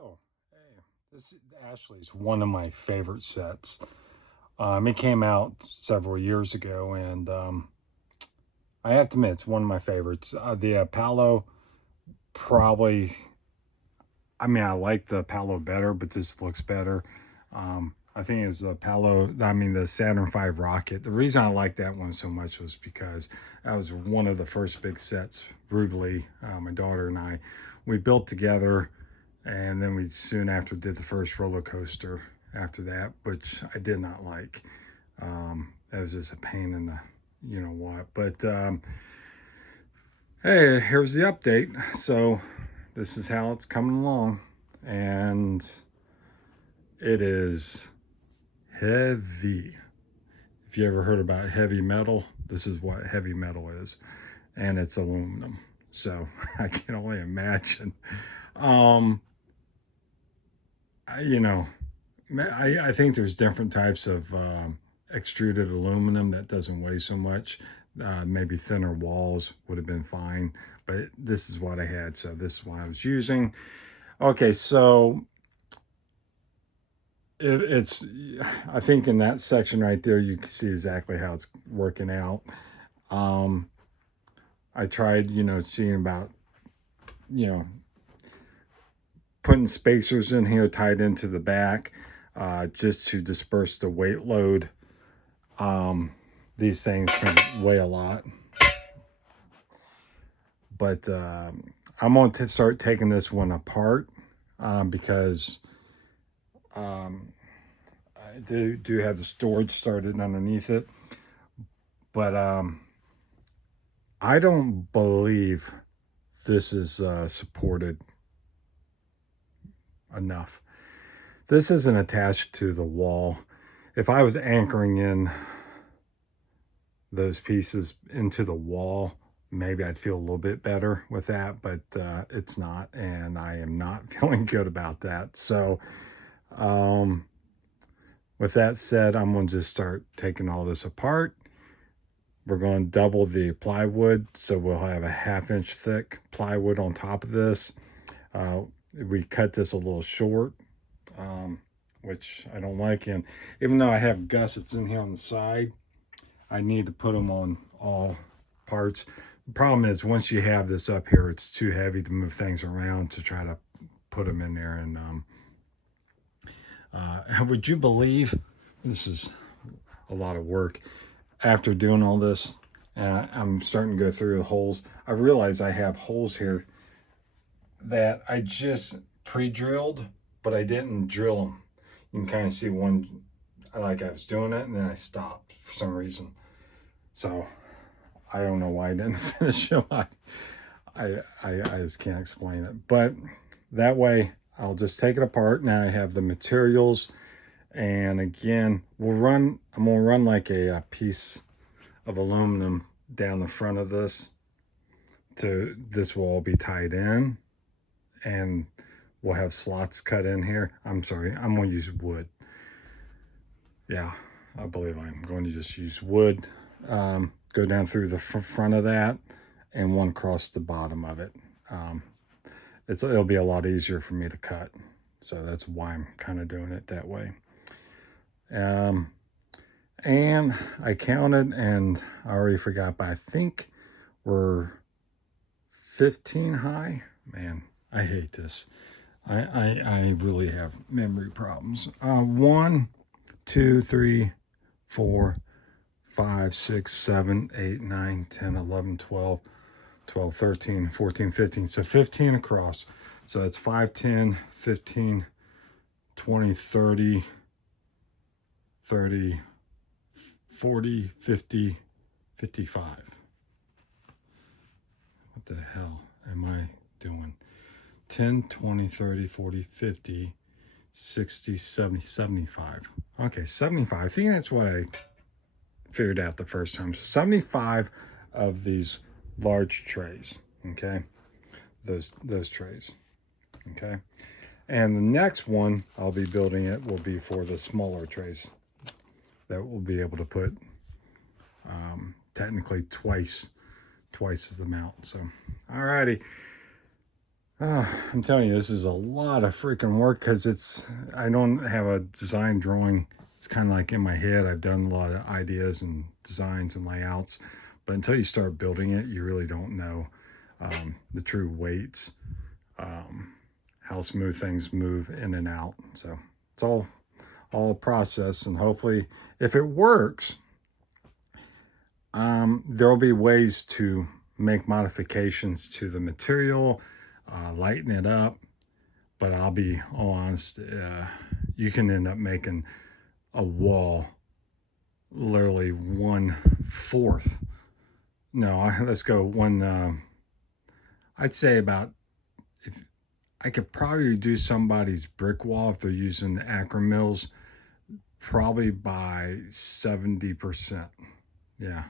Oh, hey, this is Ashley's one of my favorite sets. It came out several years ago, and I have to admit it's one of my favorites. The Apollo probably, I mean, I like the Apollo better, but this looks better. I think it was the Apollo, I mean, the Saturn V rocket. The reason I like that one so much was because that was one of the first big sets, Rubley, my daughter and I, we built together. And then we soon after did the first roller coaster after that, which I did not like. That was just a pain in the you know what. But hey, here's the update. So this is how it's coming along. And it is heavy. If you ever heard about heavy metal, this is what heavy metal is. And it's aluminum. So I can only imagine. Um, you know, I think there's different types of extruded aluminum that doesn't weigh so much. Maybe thinner walls would have been fine, but this is what I had, so this is what I was using. Okay, so it's, I think in that section right there, you can see exactly how it's working out. I tried, seeing about, putting spacers in here tied into the back, just to disperse the weight load. These things can weigh a lot, but I'm going to start taking this one apart because I do have the storage started underneath it, but I don't believe this is supported enough. This isn't attached to the wall. If I was anchoring in those pieces into the wall, maybe I'd feel a little bit better with that, but it's not, and I am not feeling good about that. So with that said, I'm going to just start taking all this apart. We're going to double the plywood, so we'll have a 1/2 inch thick plywood on top of this. We cut this a little short, which I don't like, and even though I have gussets in here on the side, I need to put them on all parts. The problem is once you have this up here, it's too heavy to move things around to try to put them in there. And would you believe, this is a lot of work. After doing all this, I'm starting to go through the holes. I realize I have holes here that I just pre-drilled, but I didn't drill them. You can kind of see one, like I was doing it, and then I stopped for some reason. So I don't know why I didn't finish it. I just can't explain it. But that way, I'll just take it apart. Now I have the materials. And again, I'm going to run like a piece of aluminum down the front of this. This will all be tied in. And we'll have slots cut in here. I'm sorry, I'm going to use wood. Yeah, I believe I'm going to just use wood. Go down through the front of that and one across the bottom of it. It'll be a lot easier for me to cut. So that's why I'm kind of doing it that way. And I counted, and I already forgot, but I think we're 15 high. Man, I hate this. I really have memory problems. 1, 2, 3, 4, 5, 6, 7, 8, 9, 10, 11, 12, 12, 13, 14, 15. So 15 across. So it's 5, 10, 15, 20, 30, 30, 40, 50, 55. What the hell am I doing? 10, 20, 30, 40, 50, 60, 70, 75. Okay, 75. I think that's what I figured out the first time. 75 of these large trays, okay? Those trays, okay? And the next one I'll be building it will be for the smaller trays that we'll be able to put technically twice as the amount. So, alrighty. I'm telling you, this is a lot of freaking work because I don't have a design drawing. It's kind of like in my head. I've done a lot of ideas and designs and layouts, but until you start building it, you really don't know the true weights, um, how smooth things move in and out. So it's all a process, and hopefully, if it works, there will be ways to make modifications to the material, lighten it up. But I'll be all honest, you can end up making a wall literally 1/4. No, let's go one. I'd say about, if I could probably do somebody's brick wall if they're using Acron mills, probably by 70%. Yeah.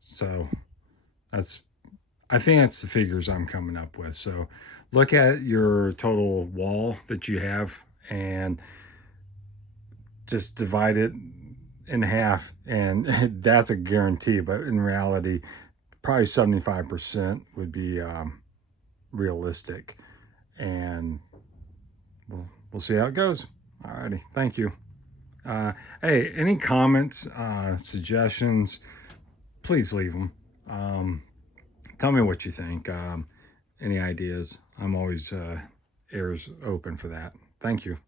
So that's, I think that's the figures I'm coming up with. So look at your total wall that you have and just divide it in half, and that's a guarantee. But in reality, probably 75% would be realistic, and we'll see how it goes. Alrighty, thank you. Hey, any comments, suggestions, please leave them. Tell me what you think. Any ideas? I'm always ears open for that. Thank you.